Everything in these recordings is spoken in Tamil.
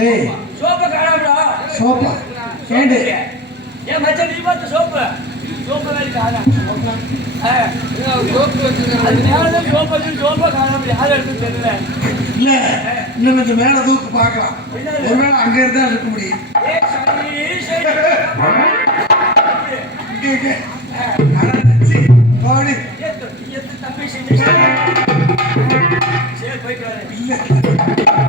ஏய் சோப்பு காணாமடா. சோப்பா ஏண்டு ஏன் மச்சான் நீ பார்த்து சோப்பு சோப்பு வேலை காணா. சோப்பு வச்சிருக்காங்க. அது மேலே சோப்பு வச்சு சோப்பா காணாம யாரும் எடுத்து தெரியல. இல்ல இன்னும் கொஞ்சம் மேல தூக்கு பார்க்கலாம். ஒருவேளை அங்க இருந்தா இருக்க முடியும். தம்பி சரி போயிட்டு வரேன்.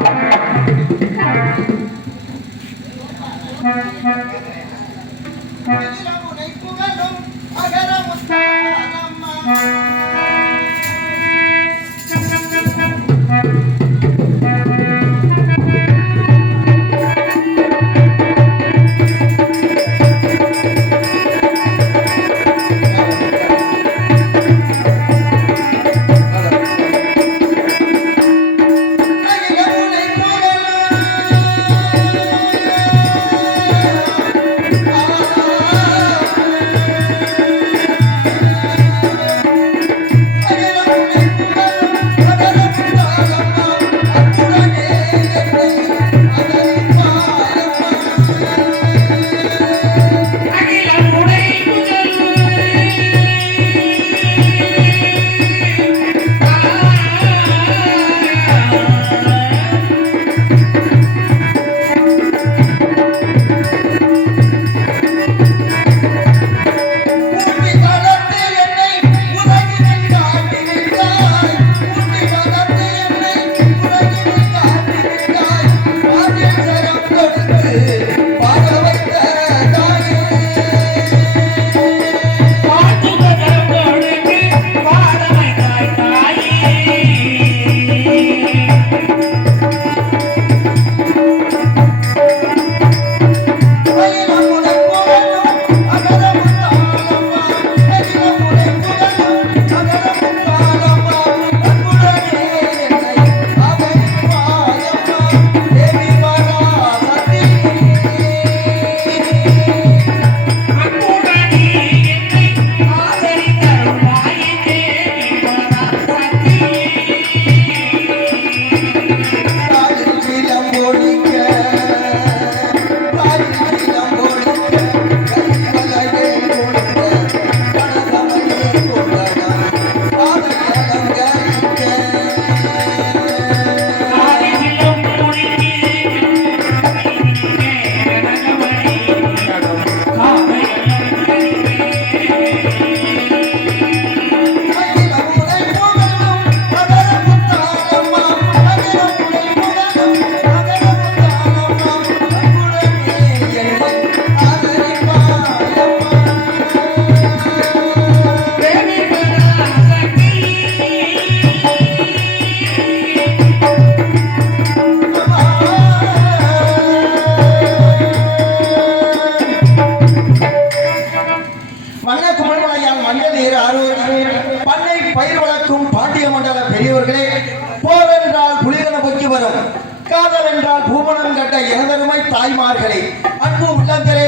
தாய்மார்களே, அன்பு உள்ளங்களே,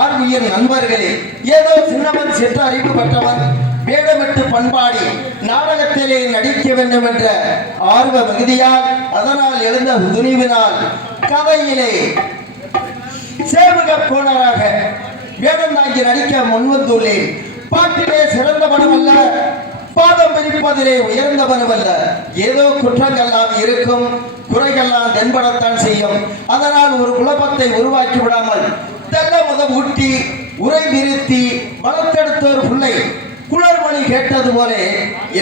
ஆர்மியின் நண்பர்களே, ஏதோ சின்னவன் சென்ற அறிவு பெற்றவன் வேடமிட்டு பண்பாடி நாடகத்திலே நடிக்க வேண்டும் என்ற ஆர்வ மிகுதியால் அதனால் எழுந்த துணிவினால் கதையிலே சேவக கோணராக வேடம் தாங்கி நடிக்க முன்வந்துள்ளேன். பாட்டிலே சிறந்த படமல்ல, பாதம் பிரிப்பதிலே உயர்ந்த பணமல்ல. ஏதோ குற்றங்கள்லாம் இருக்கும், குறைகள்லாம் தென்படத்தான் செய்யும். அதனால் ஒரு குழப்பத்தை உருவாக்கி விடாமல் தெல்ல ஊட்டி உரை நிறுத்தி வளர்த்தெடுத்தோர் பிள்ளை குளர்மணி கேட்டது போல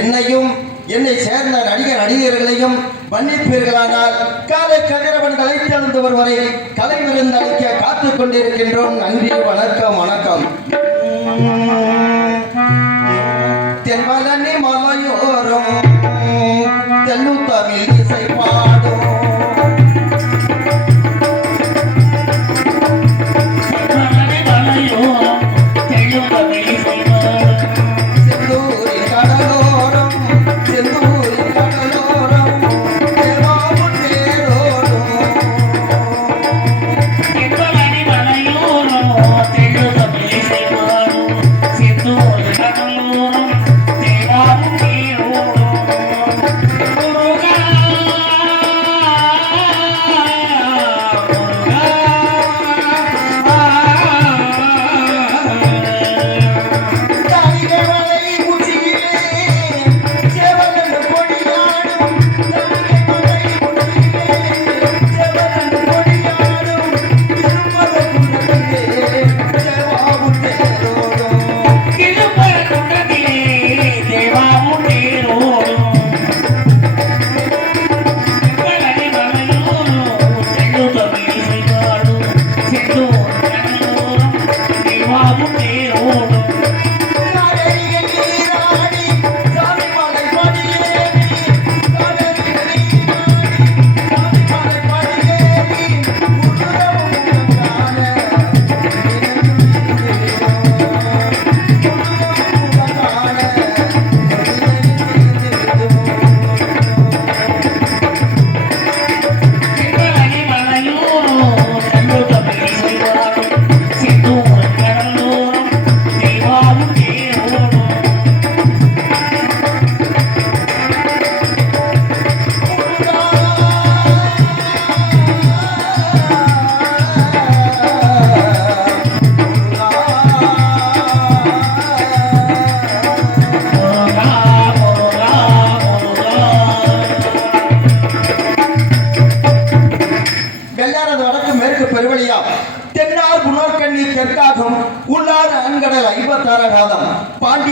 என்னையும் என்னை சேர்ந்த நடிகர்களையும் மன்னிப்பீர்களானால் காலை கதிரவன் கலைத்தெழுந்து வருவரை கலை விருந்து அளிக்க காத்துக் கொண்டிருக்கின்றோம். நன்றி, வணக்கம். வணக்கம். தென்மலனி மலையோரம் தெல்லு தமிழ் இசை பாடும் செந்தூரின் கடலோரம் செந்தூரின் கடலோரம் தேவாவும் தேரோடும்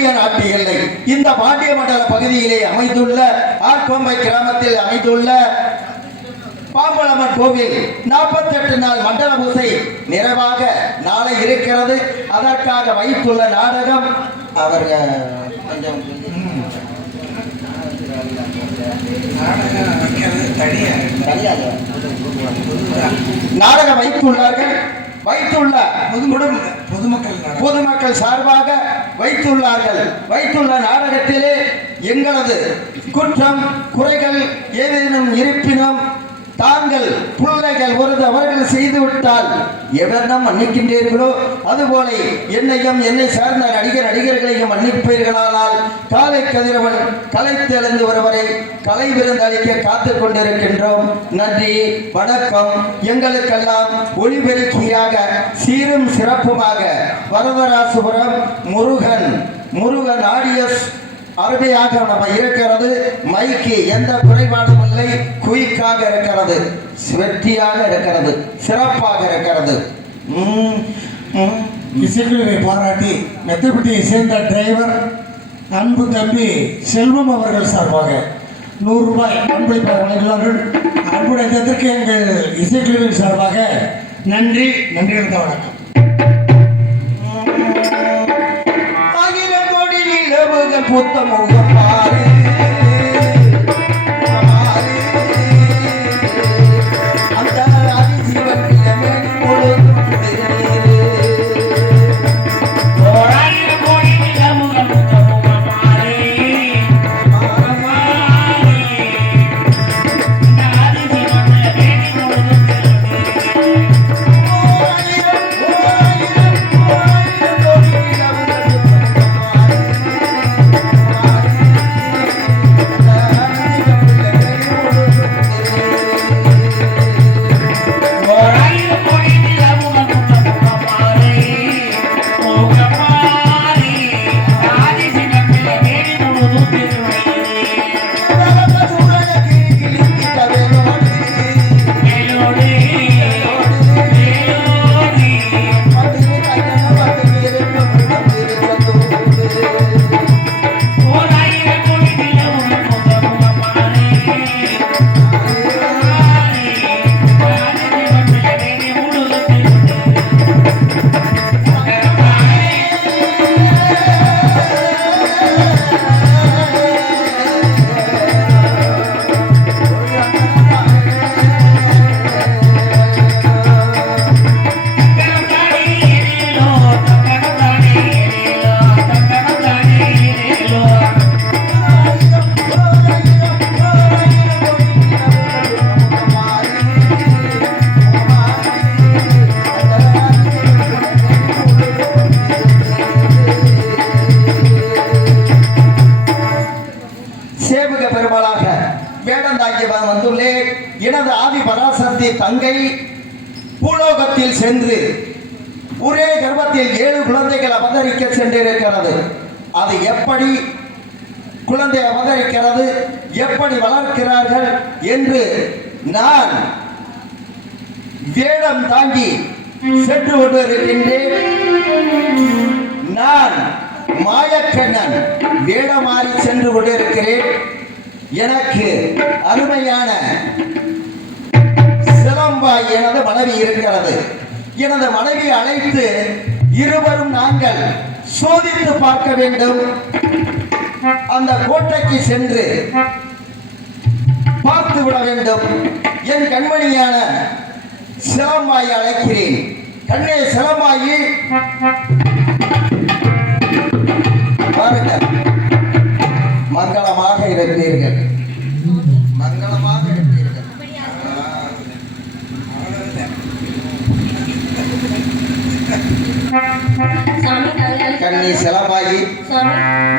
பாண்டிய நாட்டு எல்லை. இந்த பாண்டிய மண்டல பகுதியிலே அமைந்துள்ள ஆர்கோம்பை கிராமத்தில் அமைந்துள்ள பாம்பளம்மன் கோவில் 48 நாள் மண்டல பூசை நிறைவாக நாளை இருக்கிறது. அதற்காக வைத்துள்ள நாடகம் அவர்கள் கொஞ்சம் நாடகம் வைத்துள்ளார்கள். பொதுமக்கள் சார்பாக வைத்துள்ள நாடகத்திலே எங்களது குற்றம் குறைகள் ஏதேனும் இருப்பினும் தாங்கள் பிள்ளைகள் ஒரு அவர்கள் செய்துவிட்டால் எவரிடம் மன்னிக்கின்றீர்களோ அதுபோல என்னை சார்ந்த நடிகர்களையும் மன்னிப்பீர்களானால் காலை கதிரவன் கலைத்தெழுந்து ஒருவரை கலை விருந்தளிக்க காத்துக் கொண்டிருக்கின்றோம். நன்றி, வணக்கம். எங்களுக்கெல்லாம் ஒளிபெருக்கியாக சீரும் சிறப்புமாக வரதராசுபுரம் முருகன் ஆடியஸ் அருமையாக நம்ம இருக்கிறது. மைக்கு எந்த குறைபாடும் இல்லை, குயிக்காக இருக்கிறது, வெற்றியாக இருக்கிறது, சிறப்பாக இருக்கிறது. இசைக்குழுவை பாராட்டி மெத்தப்பட்டியை சேர்ந்த டிரைவர் அன்பு தம்பி செல்வம் அவர்கள் சார்பாக 100 ரூபாய் அன்பளிப்பாக வழங்குகிறார்கள். அன்புடையதற்கு எங்கள் இசைக்குழுவின் சார்பாக நன்றி வணக்கம். புத்தமுகம் பாரு அந்த ஜீவன் எனது ஆதி பராசக்தி தங்கை பூலோகத்தில் சென்று ஒரே கர்ப்பத்தில் 7 குழந்தைகள் அவதரிக்க சென்றிருக்கிறது. அது எப்படி குழந்தை அவதரிக்கிறது, எப்படி வளர்க்கிறார்கள் என்று நான் வேடம் தாங்கி சென்று கொண்டிருக்கின்றேன். நான் மாயக்கண்ணன் வேடமாறி சென்று கொண்டிருக்கிறேன். எனக்கு அருமையான சிலம்பாய் எனது மனைவி இருக்கிறது. எனது மனைவியை அழைத்து இருவரும் நாங்கள் சோதித்து பார்க்க வேண்டும். அந்த கோட்டைக்கு சென்று பார்த்து விட வேண்டும். என் கண்மணியான சிலம்பாயை அழைக்கிறேன். கண்ணே சிலம்பாயி, பாருங்கள், மங்களமாக இருப்பீர்கள், மங்களமாக இருப்பீர்கள். கண்ணி சிலம்பாயி,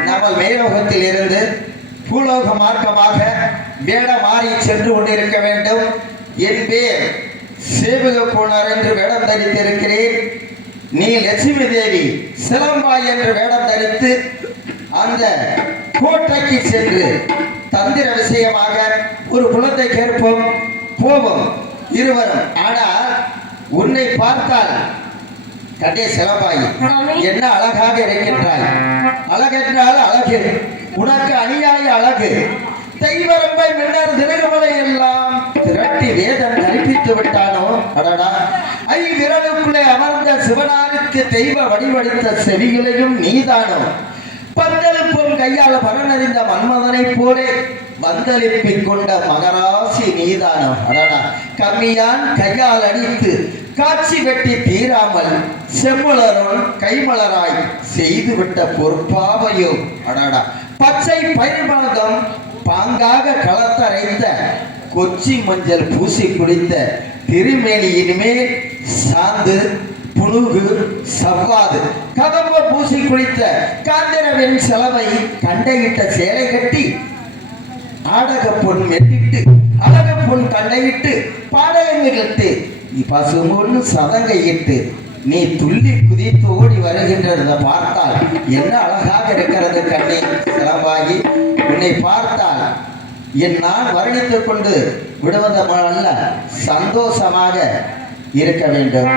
நம்ம மேலோகத்தில் இருந்து பூலோக மார்க்கமாக வேட மாறி சென்று கொண்டிருக்க வேண்டும். என் பேர் சேவக போனார் என்று வேடம் தரித்திருக்கிறேன். நீ லட்சுமி தேவி சிலம்பாய் என்று வேடம் தரித்து அந்த கோட்டைக்கு சென்று தந்திர விஷயமாக ஒரு குழந்தை கேட்போம், போவோம் இருவரும். ஆனால் உன்னை பார்த்தால் கண்டே சிலம்பாய் என்ன அழகாக இருக்கின்றாய். அழகென்றால் அழகு, உனக்கு அநியாய அழகு. தெய்வரம்பை மின்னர் தினகமலை எல்லாம் திரட்டி வேதம் கற்பித்து விட்டானோ அடடா. விரலுக்குள்ளே அமர்ந்த சிவனாருக்கு தெய்வ வடிவடித்த செவிகளையும் நீதானோ. பந்தளிப்பும் கையால் பரனறிந்த மன்மதனை போலே வந்தளிப்பிக் கொண்ட மகராசி நீதானோ அடடா. கம்மியான் கையால் அடித்து காட்சி வெட்டி தீராமல் செம்மலரும் கைமலராய் செய்துவிட்ட பொற்பாவையோ அடடா. பச்சை பயிர்பாகம் பாங்காக களத்தரைந்த கொச்சி மஞ்சள் பூசி குடித்த திருமேனியின்மேல் சாந்து புனுகு சவ்வாது கதம்ப பூசி குளித்த காந்திரவின் செலவை கண்டையிட்ட சேலை கட்டி ஆடக பொன் மெட்டிட்டு அழக பொன் கண்டையிட்டு பாடகங்களிட்டு பசுமொன்னு சதங்கையிட்டு நீ துள்ளி குதித்து ஓடி வருகின்றதை பார்த்தால் என்ன அழகாக இருக்கிறது கண்ணே சிலம்பாகி. உன்னை பார்த்தால் என் நான் வர்ணித்துக் கொண்டு விடுவதல்ல, சந்தோஷமாக இருக்க வேண்டும்.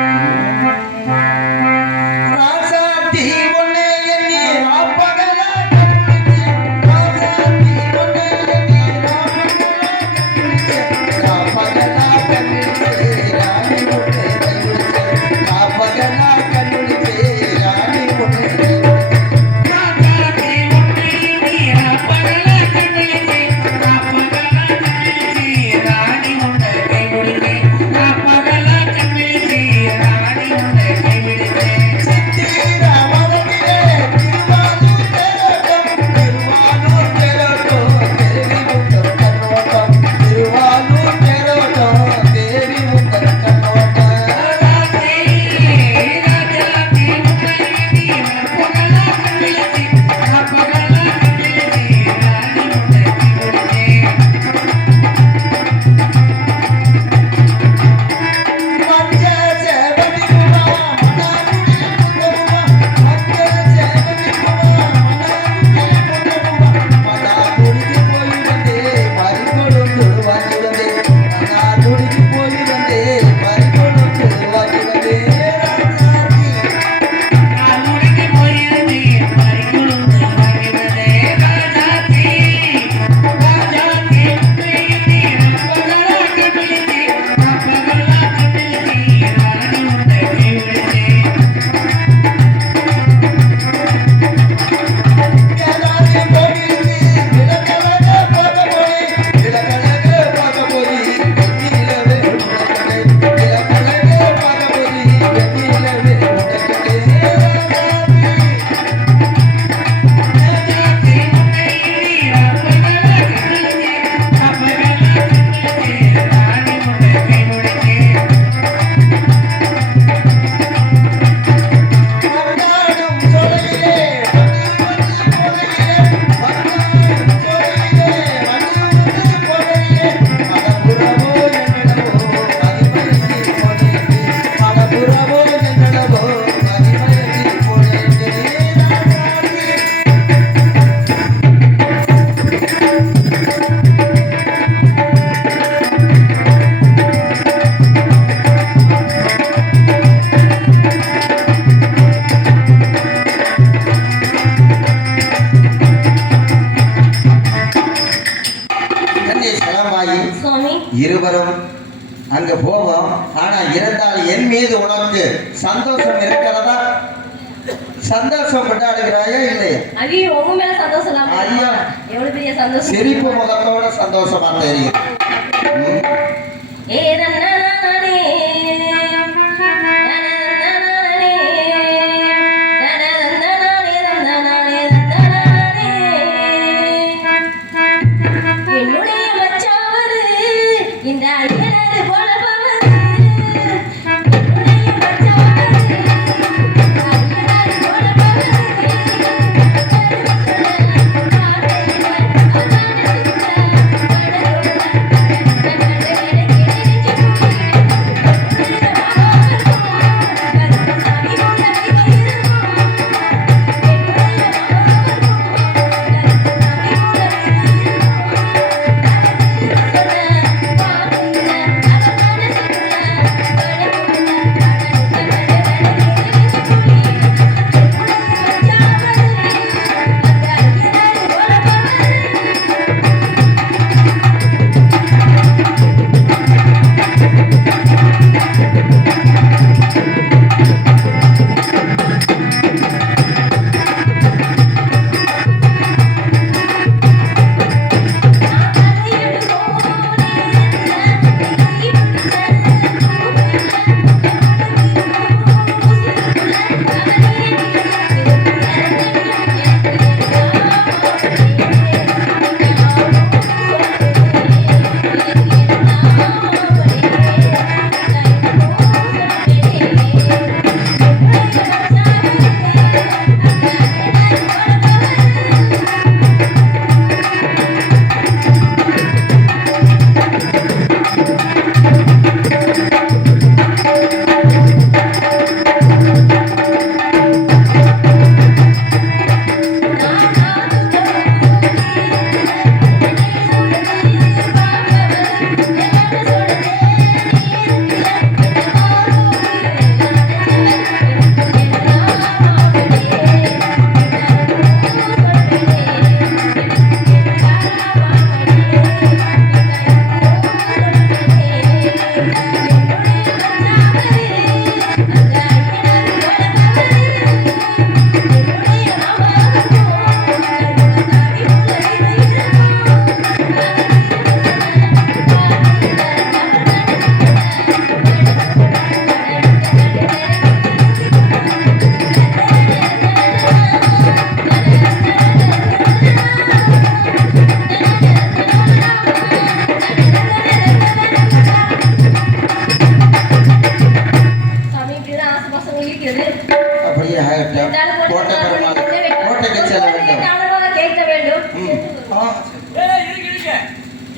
இருவரும் அங்க போவோம். ஆனா இருந்தால் என் மீது உனக்கு சந்தோஷம் இருக்கிறதா? சந்தோஷம் கொண்டாடுகிறாயா இல்லையா? ஐயோ உங்க மேல சந்தோஷம் தான். ஐயோ எவ்வளவு பெரிய சந்தோஷம். சிரிப்பு முகத்தோட சந்தோஷமா தெரியும். ஏ ரன்னனே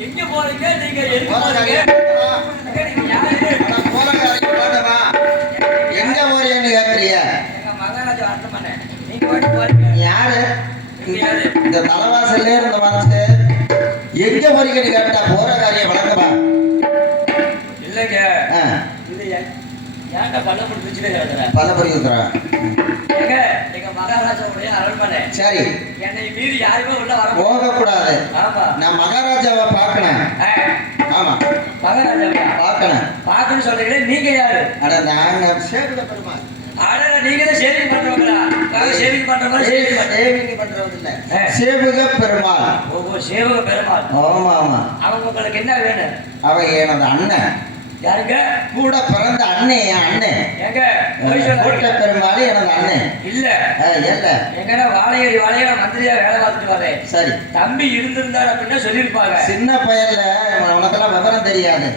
எங்க போறீங்க நீங்க எதுக்கு போற போறீங்க காரியம் எங்க நீங்க யாரு நான் போற காரியம் வேண்டாமா? எங்க போறேன்னு கேட்கறிய? எங்க மகாராஜா அர்த்தமானே நீங்க போய் போறீங்க யாரு நீங்க யாரு இந்த தலைவாசல்ல இருந்த மனசு எங்க போறீங்கன்னு கேட்டா போற காரியம் வழக்கமா? இல்லைங்க ஆ, இது ஏன்டா பல்ல பிடிச்சிட்டே எழுதுற பல புரியுதுறான். எங்க எங்க மகாராஜாவுடைய அரண்மனை சரி, என்னை மீறி யாருமே உள்ள வர போக கூடாது. ஆமா நான் மகாராஜாவை பார்க்கணும். ஆமா, மகாராஜாவையா பார்க்கணும். பாக்கன்னு சொல்றீங்களே நீங்க யாரு அட நாங்க சேவில பெருமாள். அட நீங்க தான் ஷேவிங் பண்றவங்களா நாங்க ஷேவிங் பண்ற மாதிரி ஷேவிங் பண்றோம் சேவிங் பண்றது இல்ல, சேவிக பெருமாள். ஓ சேவக பெருமாள் ஆமா ஆமா, அவங்க உங்களுக்கு என்ன வேணும் அவன் எனது அண்ணன், யாருங்க கூட பிறந்த அண்ணன், என் அண்ணன். எங்க போய் கோட்டை சொல்றீங்க பெருமாள் எனது அண்ணன். இல்ல இல்ல, எங்கடா வாழையடி வாழையா மந்திரியா வேலை பார்த்துட்டு வரேன் சரி. தம்பி இருந்திருந்தார் அப்படின்னா சொல்லியிருப்பாங்க சின்ன பையன்ல உனக்கெல்லாம் விவரம் தெரியாது.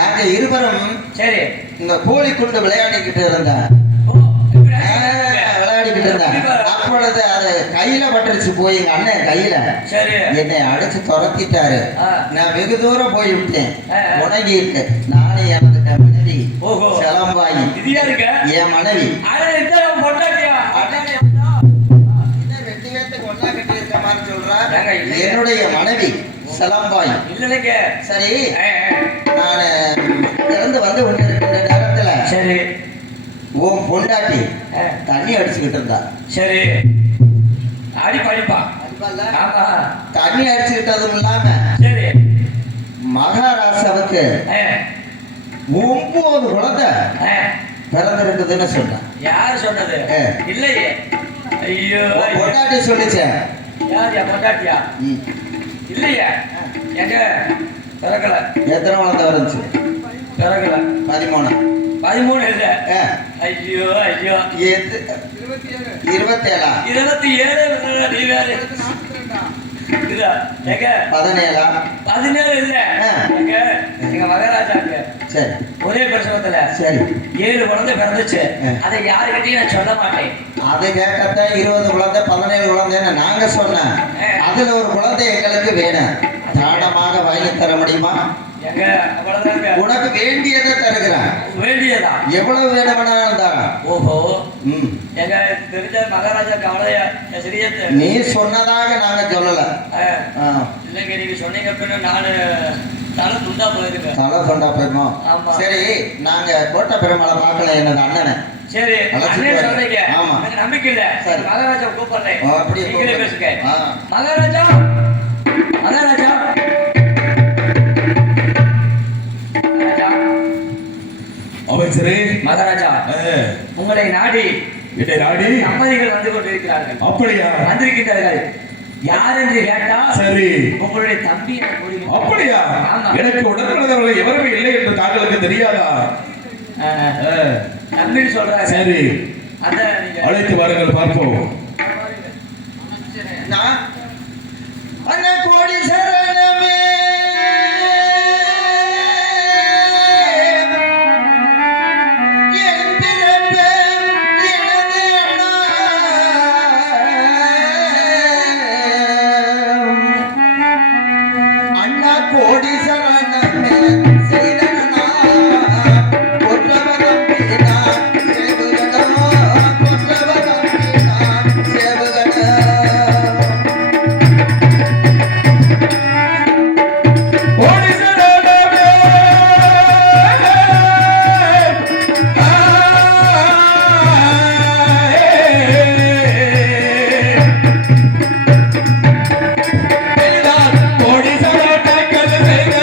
நாங்க இருவரும் சரி இந்த கோழி குண்டு விளையாடிக்கிட்டு இருந்தேன். ஓ, இப்படி விளையாடிக்கிட்டு இருந்தேன். அப்பொழுது அது கையில பட்டுருச்சு, போய் எங்க அண்ணன் கையில சரி என்னை அடிச்சு துரத்திட்டாரு. ஆ. நான் வெகு தூரம் போய் விட்டேன். ஆ. உணங்கி இருக்கு. நானே எனது மனைவி ஓஹோ சிலம்பாயி, இது யாருங்க என் மனைவி. ஆனா இந்த பொண்டாட்டியா பொண்டாட்டி என்ன ரெண்டு பேத்துக்கு ஒண்ணா கட்டி இருக்க மாதிரி சொல்றா? ஏங்க, இல்லைங்க. என்னுடைய மனைவி சிலம்பாயி. இல்லைங்க சரி, நான் இறந்து வந்து கொண்டு இருக்கின்ற நேரத்துல சரி உன் பொண்டாட்டி ஆ. தண்ணி அடிச்சுக்கிட்டு இருந்தா. சரி அடி படிப்பா ஆமா தண்ணி அடிச்சுக்கிட்டதும் இல்லாம சரி மகாராஷ்டிராவுக்கு ஆ, 9 குழந்தை ஆ. பிறந்திருக்குதுன்னு சொன்னான். யார் சொன்னது ஆ. இல்லையே ஐயோ உன் பொண்டாட்டி சொல்லிச்சேன். யார் பொண்டாட்டியா ம். இல்லையா எங்க பிறக்கல எத்தனை குழந்தை வந்துச்சு? பிறக்கல 13. 13 இல்ல ஆ. ஐயோ ஐயோ 27. 27 நீ வேற இதா எங்க 17. 17 இல்ல ஆ. எங்க எங்க மகாராஜாங்க சரி ஒரே பிரசவத்துல சரி, 7 குழந்தை பிறந்துச்சு ஆ. அதை யாருக்கிட்டையும் நான் சொல்ல மாட்டேன் அது கேட்கத்தான் 20 குழந்தை 17 குழந்தைன்னு நாங்க சொன்னேன். அதுல ஒரு குழந்தை எங்களுக்கு வேணும். தானமாக வாங்கி தர முடியுமா? எங்க அவ்வளவுதாங்க உனக்கு வேண்டியதை தருகிறேன். வேண்டியதா எவ்வளவு வேணும்னாலும் தரேன். ஓஹோ ம். எங்க தெரிஞ்ச மகாராஜா கவலையா சிறிய நீ சொன்னதாக நாங்க சொல்லல. ஆ. இல்லைங்க நீங்க சொன்னீங்க அப்படின்னா நானு தலை துண்டா போயிருக்கேன் தலை தொண்டா போயிருமா? ஆமா. சரி, நாங்க கோட்டை பெருமாளை பார்க்கல, என்னது அண்ணனை. சரி அழைச்சிட்டு அண்ணே வரேன். சொல்றீங்க ஆமா. எனக்கு நம்பிக்கை இல்ல சரி. மகாராஜா கூப்பிடுறேன் அப்படியே நீங்களே கூப்பிடு. பேசுங்க ஆ. மகாராஜா மகாராஜா மகாராஜா அமைச்சரே, மகாராஜா உங்களை நாடி என்னை நாடி தம்பதிகள் வந்து கொண்டிருக்கிறார்கள் அப்படியா? வந்திருக்கிறார்கள் யார் என்று கேட்டா சரி, உங்களுடைய தம்பி என்று கூறுகிறார். அப்படியா? ஆமா. எனக்கு உடன்பிறந்தவர்கள் எவருமே இல்லை என்று தாங்களுக்கு தெரியாதா? தம்பின்னு சொல்றாங்க சரி, அதான் நீங்க அழைத்து வாருங்கள் பார்ப்போம். நான் அண்ணா கோடி சரணமே, என் பிறப்பே எனது அண்ணா. அண்ணா கோடி சரணமே செய்தனா, கொற்றவரம் வீணா சேவுகடா, கொற்றவரம் வீணா சேவுகடா. ஓடி சரணமே. ஓடி சரணங்கள் செய்த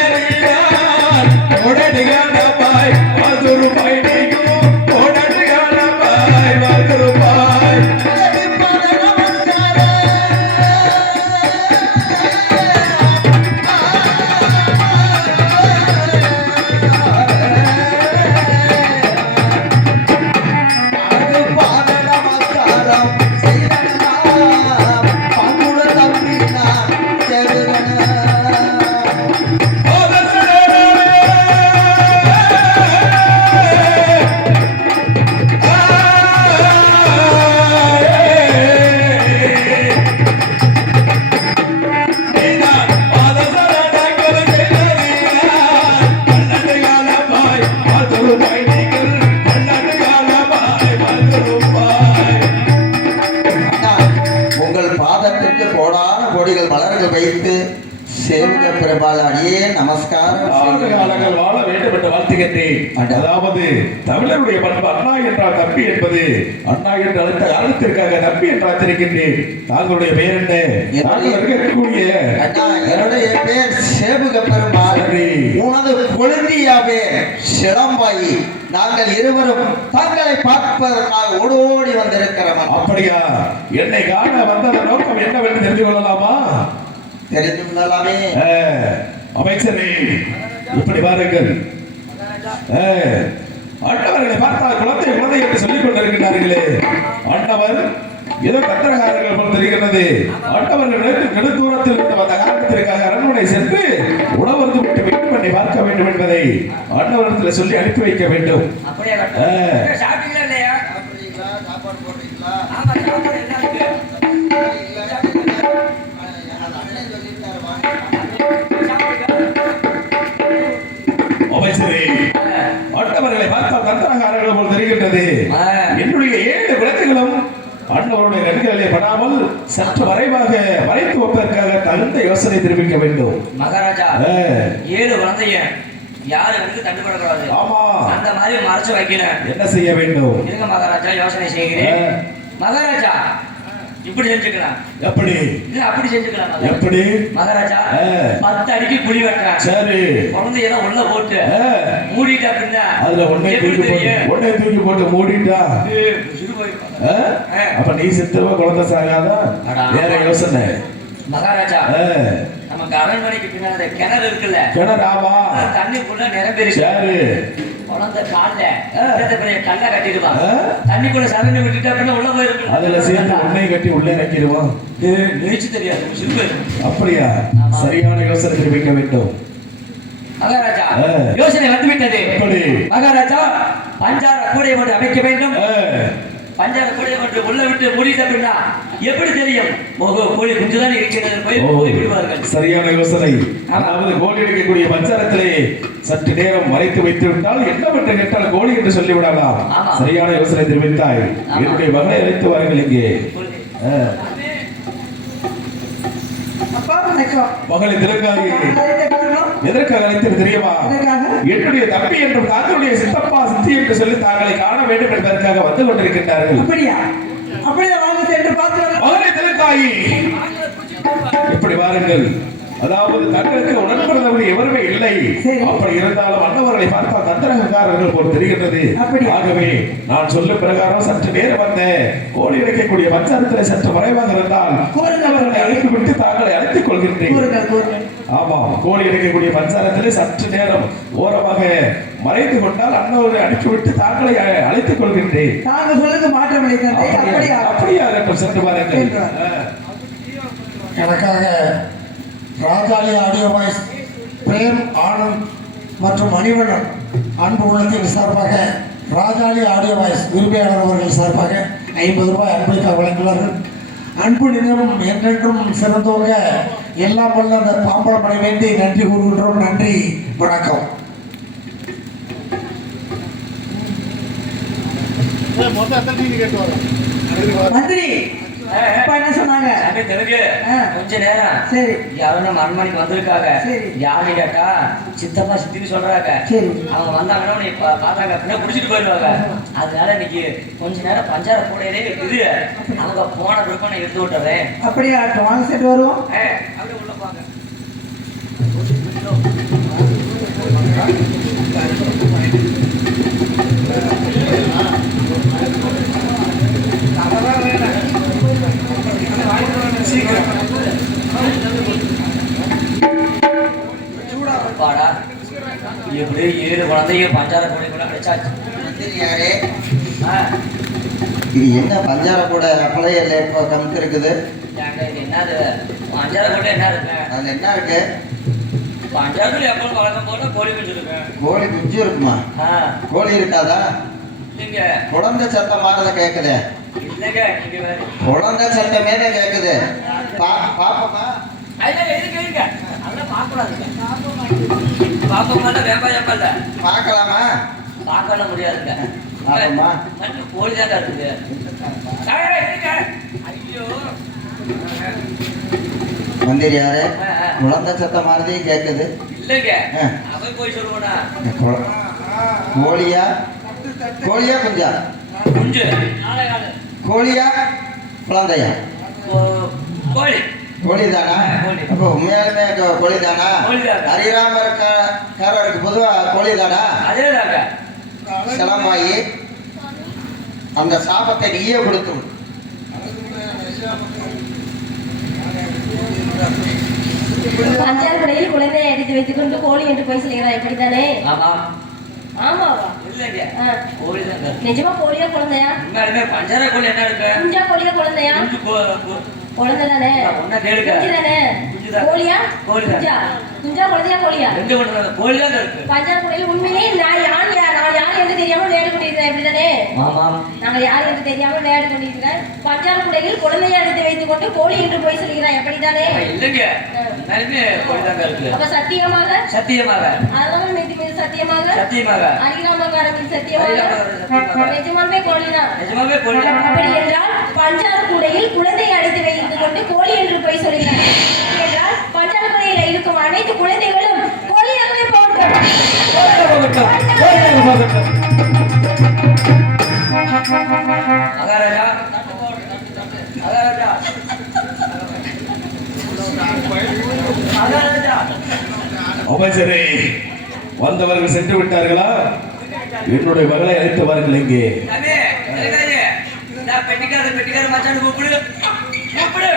பெருமாள் அடியே நமஸ்காரம் காலங்கள் வாழ வேண்டும் என்று வாழ்த்துகின்றேன். அதாவது தமிழருடைய பண்பு அண்ணா என்றால் தம்பி என்பது அண்ணா என்று அழைத்த காரணத்திற்காக தம்பி என்று அழைத்திருக்கின்றேன். தாங்களுடைய பெயர் என்ன? தாங்கள் இருக்கக்கூடிய என்னுடைய பேர் சேபுக பெருமாள், உனது கொழுந்தியாவே சிலம்பாயி. நாங்கள் இருவரும் தங்களை பார்ப்பதற்காக ஓடோடி வந்திருக்கிறோம். அப்படியா? என்னை காண வந்ததன் நோக்கம் என்னவென்று தெரிந்து கொள்ளலாமா? தெரிந்து கொள்ளலாமே. அமைச்சரே, இப்படி பாருங்கள். அண்டவர்களை பார்த்தால் குழந்தை குழந்தை என்று சொல்லிக் கொண்டிருக்கிறார்களே, அண்டவர் ஏதோ கத்திரகாரர்கள் போல் தெரிகிறது. அண்டவர்கள் நெடுந்தூரத்தில் இருந்து வந்த காரணத்திற்காக அரண்மனை சென்று உணவருந்து விட்டு மீண்டும் என்னை பார்க்க வேண்டும் என்பதை அண்டவரத்தில் சொல்லி அனுப்பி வைக்க வேண்டும். சாப்பிட்டீங்களா இல்லையா? சாப்பாடு போடுறீங்களா? ஆமா, சாப்பாடு என்ன இருக்கு? அமைச்சரே, அண்டவர்களை பார்த்தால் கத்திரகாரர்கள் போல் தெரிகின்றது. என்னுடைய 7 குழந்தைகளும் அண்ணவருடைய கண்களிலே படாமல் சற்று மறைவாக மறைத்து வைப்பதற்காக தகுந்த யோசனை தெரிவிக்க வேண்டும். மகாராஜா, 7 குழந்தைய யாரு வந்து தண்டுபடக்கூடாது. ஆமா, அந்த மாதிரி மறைச்சு வைக்கணும். என்ன செய்ய வேண்டும்? இருங்க மகாராஜா, யோசனை செய்கிறேன். மகாராஜா, இப்படி செஞ்சுக்கலாம். எப்படி? இல்ல அப்படி செஞ்சுக்கலாம். எப்படி? மகாராஜா, 10 அடிக்கு குழி வெட்டுறான். சரி, குழந்தையெல்லாம் உள்ள போட்டு மூடிட்டு அப்படின்னா அதுல ஒன்னே தூக்கி போட்டு மூடிட்டா அப்ப நீ செத்துவ குழந்தை சாகாதா? வேற யோசனை. மகாராஜா, நமக்கு அரண்மனைக்கு பின்னாடி கிணறு இருக்குல்ல, கிணறாவா? தண்ணி ஃபுல்லா நிரம்பிருக்கு. சரி, குழந்தை கால்ல கல்ல கட்டிடுவான். தண்ணிக்குள்ள சரணி விட்டுட்டு அப்படின்னா உள்ள போயிருக்கு. அதுல சேர்ந்து உன்னை கட்டி உள்ளே இறக்கிடுவான். நினைச்சு தெரியாது. அப்படியா? சரியான யோசனை தெரிவிக்க வேண்டும். மகாராஜா, யோசனை வந்துவிட்டது. மகாராஜா, பஞ்சார கூடை ஒன்று அமைக்க வேண்டும். பஞ்சார கூடை ஒன்று உள்ள விட்டு மூடிட்ட அப்படின்னா எப்படி தெரியும்? கோழி குஞ்சுதான் இருக்கிறது போய்விடுவார்கள். சரியான யோசனை. அதாவது கோழி எடுக்கக்கூடிய பஞ்சாரத்திலே சற்று நேரம் மறைத்து வைத்து விட்டால் என்னவென்று கேட்டால் கோழி என்று சொல்லிவிடலாம். சரியான யோசனை தெரிவித்தாய். என்னுடைய மகளை அழைத்து வாருங்கள் இங்கே. மகளை திலங்காரி எதற்காக அழைத்தது தெரியுமா? என்னுடைய தம்பி என்றும் தாங்களுடைய சித்தப்பா சித்தி என்று சொல்லி தாங்களை காண வேண்டும் என்பதற்காக வந்து கொண்டிருக்கின்றார்கள். அப்படியா? அப்படியே வாங்க சென்று பார்த்து மகளை திலங்காரி, இப்படி வாருங்கள். அதாவது தங்களுக்கு உடன்பிறந்தவர்கள் எவருமே இல்லை. அப்படி இருந்தாலும் அண்ணவர்களை பார்த்தால் தந்திரகாரர்கள் போல் தெரிகின்றது. ஆகவே நான் சொல்லும் பிரகாரம் சற்று நேரம் வந்த கோழி இறைக்கக்கூடிய பஞ்சாரத்தில் சற்று மறைவாக இருந்தால் அவர்களை அழைத்து விட்டு தாங்களை அழைத்துக் கொள்கின்றேன். ஆமாம், கோழி இறைக்கக்கூடிய பஞ்சாரத்திலே சற்று நேரம் ஓரமாக மறைந்து கொண்டால் அண்ணவர்களை அனுப்பிவிட்டு தாங்களை அழைத்துக் கொள்கின்றேன். தாங்கள் சொல்லுங்க மாற்றம் அப்படியாக சென்று பாருங்கள். எனக்காக ராஜாலி ஆடியோ வாய்ஸ் பிரேம் ஆனந்த் மற்றும் மணிவண்ணன் அன்பு உள்ளத்தின் சார்பாக ராஜாலி ஆடியோ வாய்ஸ் உரிமையாளர் அவர்கள் சார்பாக 50 ரூபாய் அன்பளிக்காக வழங்குவார்கள். அன்பு நினைவும் என்றென்றும் சிறந்தோங்க எல்லாம் வல்ல அந்த பாம்பளமனை வேண்டி நன்றி கூறுகின்றோம். நன்றி, வணக்கம். மந்திரி என்ன சொன்னாங்க? கொஞ்ச நேரம் சரி, யாரும் அரண்மனைக்கு வந்திருக்காங்க. யாரு கேட்டா சித்தப்பா சித்தின்னு சொல்றாங்க. அவங்க வந்தாங்கன்னா நீ பாத்தாங்க அப்படின்னா புடிச்சிட்டு போயிடுவாங்க. அதனால இன்னைக்கு கொஞ்ச நேரம் பஞ்சார கூடையிலே இது அவங்க போன விருப்பம் எடுத்து விட்டுறேன். அப்படியே வாங்க சென்று வருவோம். அப்படியே உள்ள போங்க. எப்படி 7 குழந்தைய பஞ்சார கூடை கூட கிடைச்சாச்சு. இது என்ன பஞ்சார கூடை அப்பளைய கமுக்கு இருக்குது? என்னது பஞ்சார கூடை? என்ன இருக்கு அதுல? என்ன இருக்கு? பஞ்சாரத்துல எப்பவும் வழக்கம் போல கோழி குஞ்சு இருக்கு. கோழி குஞ்சு இருக்குமா? கோழி இருக்காதா? இல்லைங்க, குழந்தை சத்தம் மாறத கேக்குது. இல்லைங்க, நீங்க குழந்தை சத்தமே தான் கேக்குது. பாப்பமா? இருங்க, அதெல்லாம் பார்க்கக்கூடாதுங்க. பாப்பமால வேப்பாயம் இல்ல. பார்க்கலாமா? பார்க்க முடியாதுங்க. பாப்பமா? கோழி தான் இருக்குது. ஐயோ, மந்திரி யாரு? குழந்தை சத்தம் மாதிரியே கேட்குது. இல்லைங்க ஆ. அவன் போய் சொல்லுவானா கோழியா கோழியா குஞ்சா? குஞ்சு கோழியா குழந்தையா? கோழி கோழி தானா? கோழி. அப்போ உண்மையாலுமே கோழி தானா? கோழிதான். ஹரிராமருக்காரருக்கு பொதுவாக கோழி தானா? அதேதாங்க சிலமாயி அந்த சாபத்தை நீயே கொடுத்து விடு. பஞ்சாயத்து குழந்தையை எடுத்து வைத்துக் கொண்டு கோழி என்று போய் சொல்லுகிறான் இப்படித்தானே? ஆமா ஆமாவா? இல்லைங்க ஆ. கோழிதாங்க நிஜமா கோழியா குழந்தையா? உண்மையாலுமே பஞ்சார கோழி என்ன இருக்கு குஞ்சா கோழியா குழந்தையா? குஞ்சு குழந்தை தானே? ஒன்னா கேளுங்க குஞ்சு தானே? குஞ்சுதான். கோழியா? கோழிதான். குஞ்சா? குஞ்சா குழந்தையா கோழியா? ரெண்டு ஒன்று கோழிதாங்க இருக்கு பஞ்சாயத்து குழையில் உண்மையிலே நான் யார் என்று தெரியாமல் விளையாடி கொண்டிருக்கிறேன் இப்படித்தானே? ஆமா நாங்கள் யார் என்று தெரியாமல் விளையாடி கொண்டிருக்கிறேன். பஞ்சாயத்து குழையில் குழந்தையை எடுத்து வைத்துக் கொண்டு கோழி என்று போய் சொல்கிறான் எப்படித்தானே? இல்லைங்க உண்மையாலுமே கோழிதாங்க இருக்கு அப்ப சத்தியமாக சத்தியமாக அதெல்லாம் மீது சத்தியமாக சத்தியமாக அரிகிராமக்காரன் சத்தியமாக சத்தியமாக. நிஜமாவே கோழிதான். நிஜமாவே கோழிதான் அப்படி என்றால் பஞ்சார் கூடையில் குழந்தையை அடைத்து வைத்துக் கொண்டு கோழி என்று போய் சொல்கிறார். அப்படி என்றால் பஞ்சார் கூடையில் இருக்கும் அனைத்து குழந்தைகளும் கோழியாகவே போகட்டும். மகாராஜா மகாராஜா மகாராஜா அமைச்சரே, வந்தவர்கள் சென்று விட்டார்களா? என்னுடைய மகளை அழைத்து வாருங்கள். இங்கே தம்பி, இருக்காதே. நான் பெட்டிக்கார மச்சான் கூப்பிடு கூப்பிடு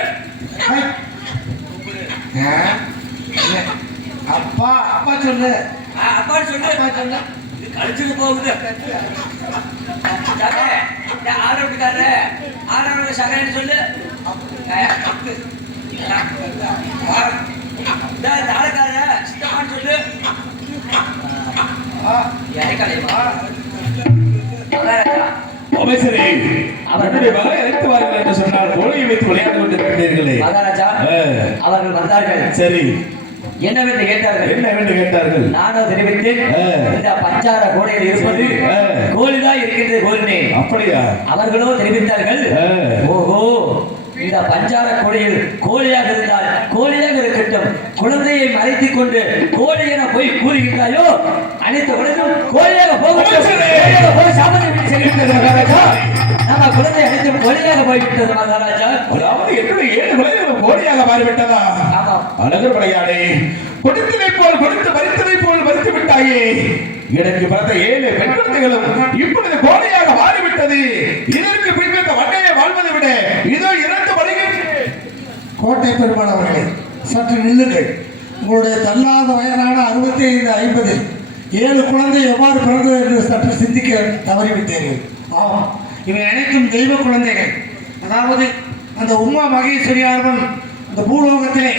அப்பா அப்பா சொல்லு. அப்பான்னு சொல்லு இது கழிச்சுக்கு போகுது தம்பி, இந்த ஆரோக்கியக்காரரு ஆரோக்கிய சகரன்னு சொல்லு தாரக்காரர சித்தப்பான்னு சொல்லு அமைச்சரே, அவர்களுடைய மகளை அழைத்து வாருங்கள் என்று சொன்னால் கோழியை வைத்து விளையாண்டு கொண்டிருக்கிறீர்களே. மகாராஜா அவர்கள் வந்தார்கள். சரி, என்னவென்று கேட்டார்கள். என்னவென்று கேட்டார்கள். நானும் தெரிவித்தேன் இந்த பஞ்சார கோடையில் இருப்பது கோழிதான் இருக்கின்றது கோழினே. அப்படியா? அவர்களோ தெரிவித்தார்கள் ஓஹோ இந்த பஞ்சார கோடையில் கோழியாக இருந்தால் கோழியாக இருக்கட்டும், குழந்தையை மறைத்துக் கொண்டு கோழி என போய் கூறுகின்றாயோ அனைத்து உலகம் கோழியாக போகட்டும் சாமர்த்தியம் செய்கின்றது மகாராஜா. நம்ம குழந்தை அனைத்தும் கோழியாக போய்விட்டது மகாராஜா. அதாவது என்னுடைய 7 குழந்தைகளும் கோழியாக மாறிவிட்டதா? ஆமாம். அழகு படையாடே, கொடுத்ததை போல் கொடுத்து மறித்ததை போல் மறித்து விட்டாயே. எனக்கு பிறந்த 7 பெண் குழந்தைகளும் இப்பொழுது கோழையாக மாறிவிட்டது. இதற்கு பின்பு இந்த வண்டையை வாழ்வதை விட இதோ 2 வருகின்றேன். கோட்டை பெருமாள் அவர்களே, சற்று நில்லுங்கள். உங்களுடைய தள்ளாத வயதான 65-50 7 குழந்தை எவ்வாறு பிறந்தது என்று சற்று சிந்திக்க தவறிவிட்டீர்கள். ஆமாம், இவை அனைத்தும் தெய்வ குழந்தைகள். அதாவது அந்த உமா மகேஸ்வரியார்வன் இந்த பூலோகத்திலே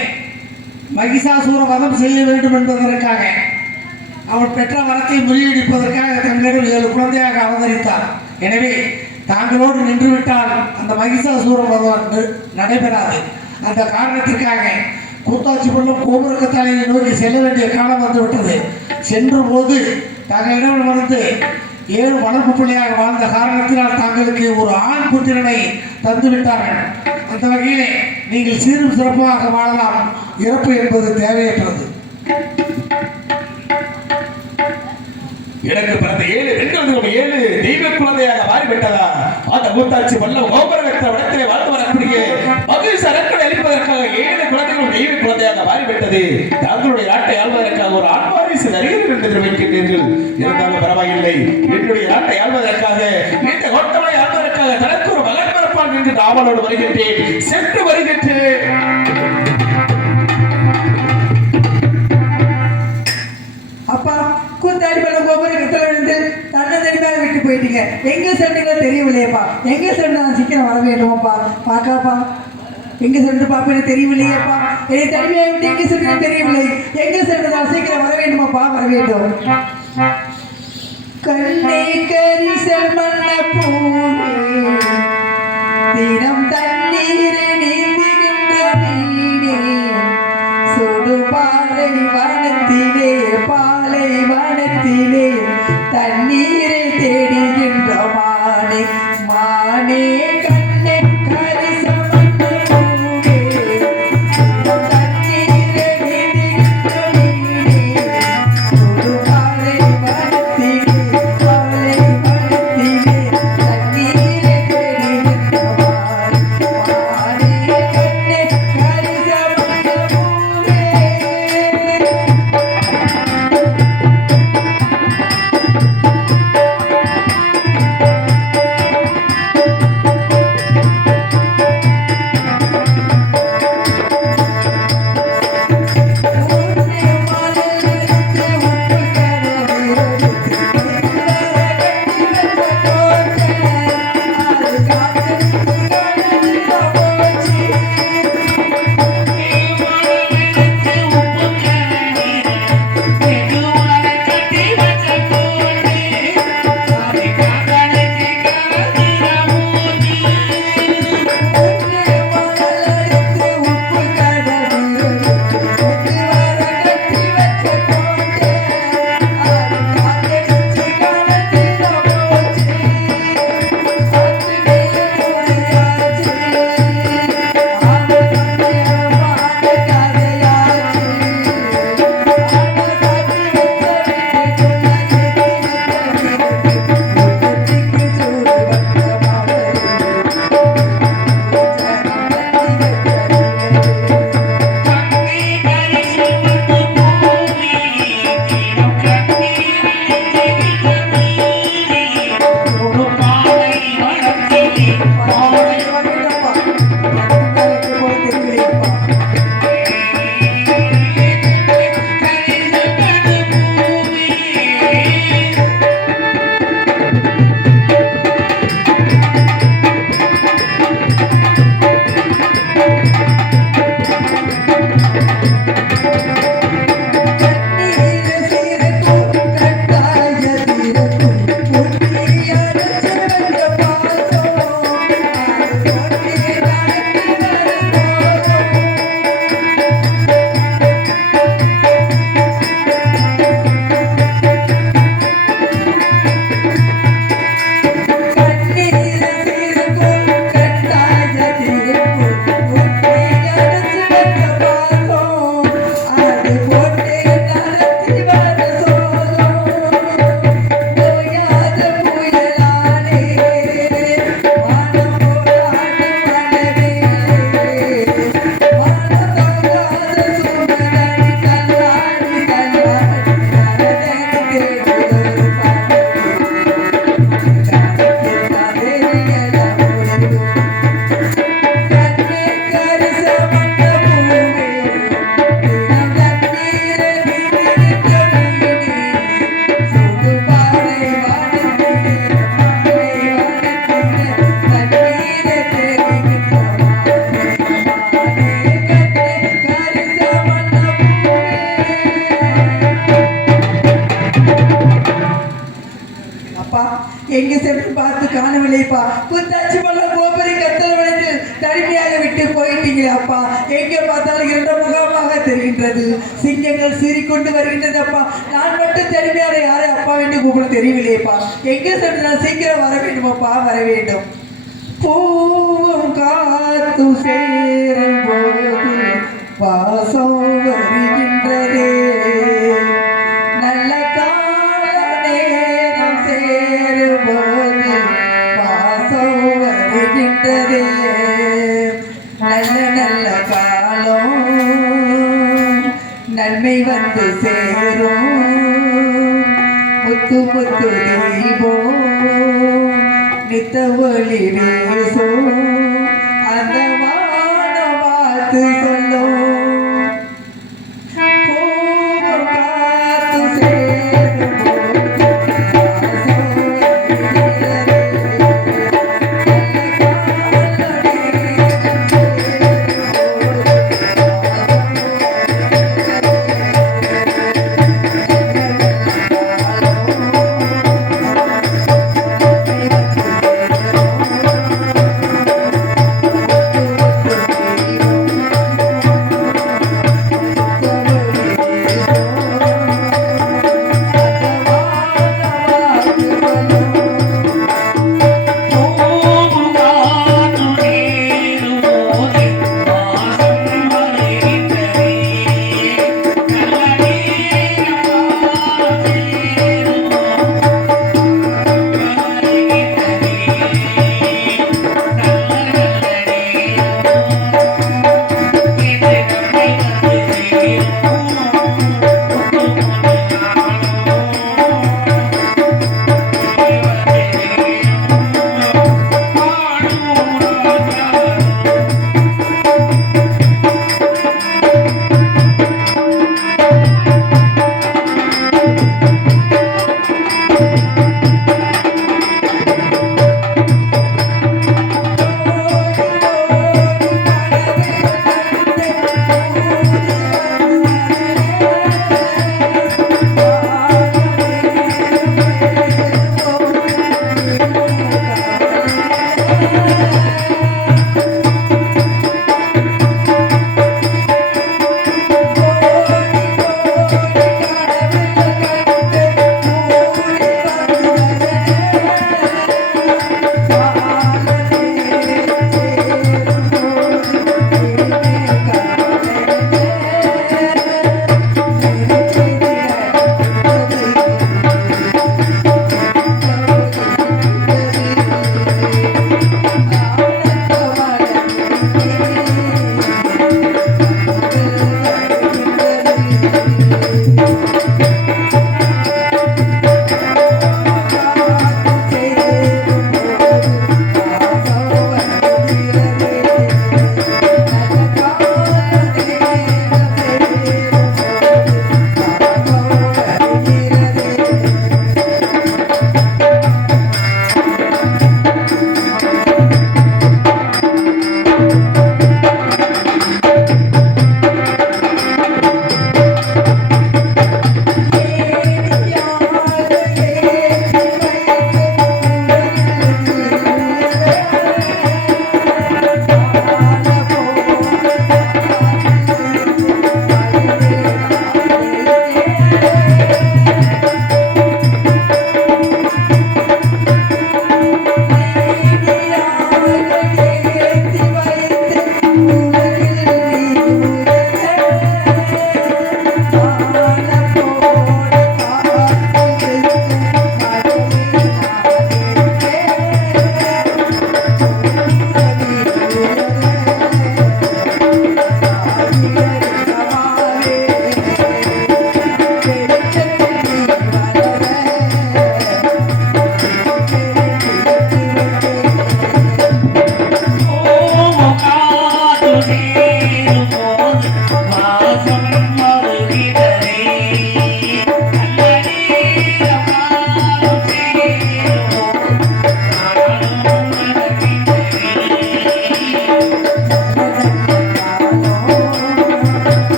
மகிஷாசூர வதம் செய்ய வேண்டும் என்பதற்காக அவள் பெற்ற வரத்தை முறியடிப்பதற்காக தங்களிடம் 7 குழந்தையாக அவதரித்தார். எனவே தாங்களோடு நின்றுவிட்டால் அந்த மகிஷாசூர வதம் நடைபெறாது. அந்த காரணத்திற்காக கூத்தாட்சி பள்ளம் கோபுரக்கத்தாலையை நோக்கி செல்ல வேண்டிய காலம் வந்துவிட்டது. சென்ற போது தங்களிடம் வந்து 7 வளர்ப்பு பிள்ளையாக வாழ்ந்த காரணத்தினால் தாங்களுக்கு ஒரு ஆண் புத்திரனை தந்துவிட்டார்கள். அந்த வகையிலே நீங்கள் சீரும் சிறப்பாக வாழலாம். இறப்பு என்பது தேவையற்றது. எனக்கு பிறந்த 7 பெண்களும் 7 தெய்வ குழந்தையாக மாறிவிட்டதா? அந்த கூத்தாட்சி பள்ளம் கோபுரகத்த வடத்திலே வாழ்ந்து வரக்கூடிய மகிழ்ச்சி அரக்கனை அளிப்பதற்காக 7 குழந்தைகளும் தெய்வ குழந்தையாக மாறிவிட்டது. தங்களுடைய நாட்டை ஆள்வதற்காக ஒரு ஆண் வாரிசு வருகிறது என்று தெரிவிக்கின்றீர்கள். இருந்தாலும் பரவாயில்லை. என்னுடைய நாட்டை ஆள்வதற்காக இந்த கோட்டமை ஆள்வதற்காக தனக்கு ஒரு மகன் பிறப்பான் என்று ஆவலோடு வருகின்றேன். சென்று வருகின்றேன். அப்பா கூத்தாடி பல கோபுரத்தில் விழுந்து தன்னை தெரியாத விட்டு போயிட்டீங்க. எங்கே சென்றீங்களோ தெரியவில்லையப்பா. எங்கே சென்று நான் சீக்கிரம் வர வேண்டுமாப்பா. பார்க்காப்பா, எங்கே சென்று பார்ப்பேன்னு தெரியவில்லையேப்பா. என்னை தனிமையை விட்டு எங்கே சென்று தெரியவில்லை. எங்கே சென்று நான் சீக்கிரம் வர வேண்டுமாப்பா. வர வேண்டும். கண்ணே கரிசல் மன்ன பூவே தினம் தண்ணீரை நீந்துகின்ற மீனே சுடு பாலை வனத்திலே பாலை வனத்திலே தண்ணீரை தேடுகின்ற மானே மானே கண்ணே கரிசல் மன்ன பூவே எங்கே சென்று பார்த்து காணவில்லைப்பா. புத்தாச்சி பள்ளம் கோபுரி கத்தல் விளைந்து தனிமையாக விட்டு போயிட்டீங்களே அப்பா. எங்கே பார்த்தாலும் இரண்டு முகமாக தெரிகின்றது. சிங்கங்கள் சீறிக்கொண்டு வருகின்றது அப்பா. நான் மட்டும் தனிமையாக யாரை அப்பா என்று கூப்பிட தெரியவில்லையப்பா. எங்கே சென்று நான் சீக்கிரம் வர வேண்டும் அப்பா, வர வேண்டும். பூவும் காத்து சேரும் போது வாசம் வருகின்றதே, நல்ல கால நேரம் சேரும் போது வாசம் வருகின்றதே, நல்ல நல்ல காலம் நன்மை வந்து சேரும், முத்து முத்து தீபம் நித்த ஒளி வீசும், அந்த வானம் வாழ்த்து சொல்லும். பூவும் காத்து சேரும் போது வாசம் வருகின்றதே,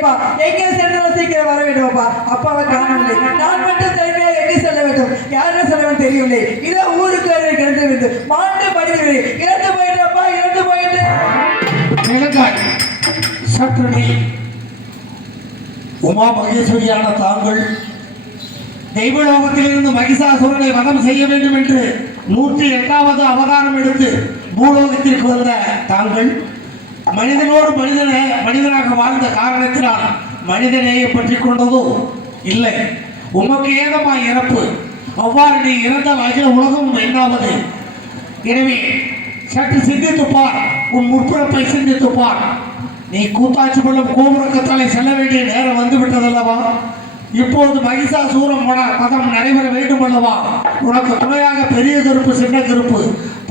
தெரியலையேப்பா. எங்கே சென்றாலும் சீக்கிரம் வர வேண்டுமப்பா. அப்பாவை காணவில்லை. நான் மட்டும் தனிமையாக எங்கே செல்ல வேண்டும்? யாரும் செல்லவன் தெரியவில்லை. இதோ ஊருக்கு கிடந்து விட்டு மாண்டு படிவில்லை. இறந்து போயிட்டப்பா, இறந்து போயிட்டு. நிலங்காய் சற்று நீ உமா மகேஸ்வரியான தாங்கள் தெய்வலோகத்திலிருந்து மகிஷாசுரனை வதம் செய்ய வேண்டும் என்று 108வது அவதாரம் எடுத்து பூலோகத்திற்கு வந்த தாங்கள் மனிதனோடு மனிதனாக வாழ்ந்த காரணத்தினால் மனிதநேயை பற்றி கொண்டதோ இல்லை, உமக்கு ஏதமா இறப்பு. அவ்வாறு நீ இறந்தால் அகில உலகமும் என்னாவது. எனவே சற்று சிந்தித்துப்பார், உன் முற்பிறப்பை சிந்தித்துப்பார். நீ கூத்தாட்சிபுரம் கோபுரக்கத்தாலே செல்ல வேண்டிய நேரம் வந்துவிட்டதல்லவா? இப்போது மகிஷாசூரம் மதம் நடைபெற வேண்டும் அல்லவா? உனக்கு துணையாக பெரிய கருப்பு சின்ன கருப்பு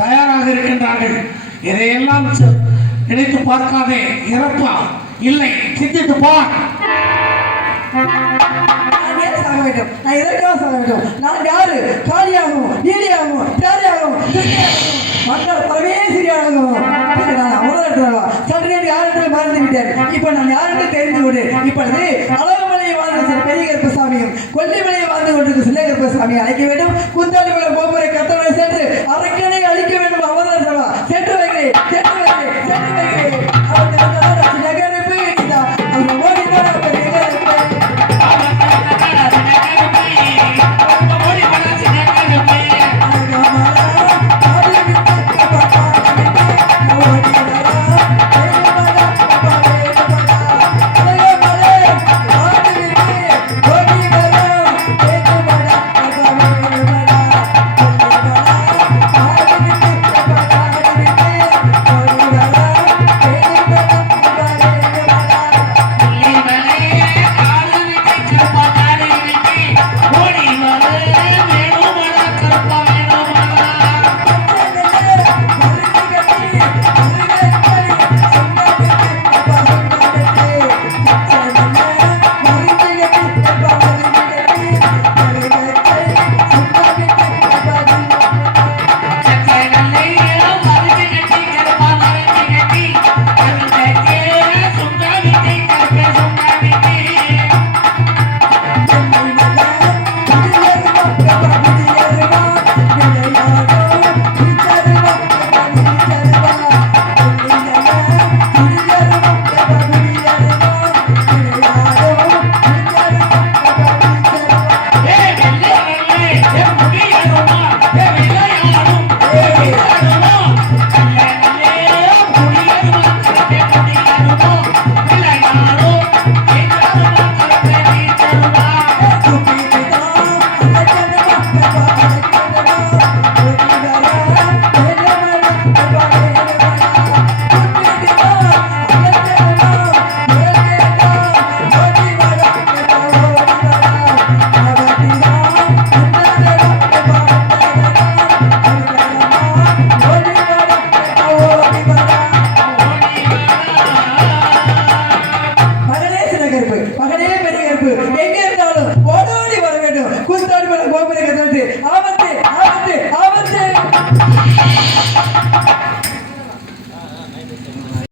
தயாராக இருக்கின்றார்கள். இதையெல்லாம் நினைத்து பார்க்காதே. இறப்பா இல்லை, சிந்தித்து பார். சாக வேண்டும். நான் எதற்காக சாக வேண்டும்? நான் யாரு? காளியாகவும் நீலியாகவும் பேரையாகவும் மக்கள் பரமேஸ்வரியாகவும் நான் அவ்வளோ சற்று யாரென்று மறந்து விட்டேன். இப்போ நான் யாரென்று தெரிந்து கொண்டேன். இப்பொழுது அழகுமலையை வாழ்ந்த பெரிய கருப்பசாமியும் கொல்லிமலையை வாழ்ந்து கொண்டிருக்கும் சின்ன கருப்பசாமியை அழைக்க வேண்டும். குந்தாலிமலை கோபுரை கத்தனை சென்று அரக்கனை அழிக்க வேண்டும். அவ்வளோ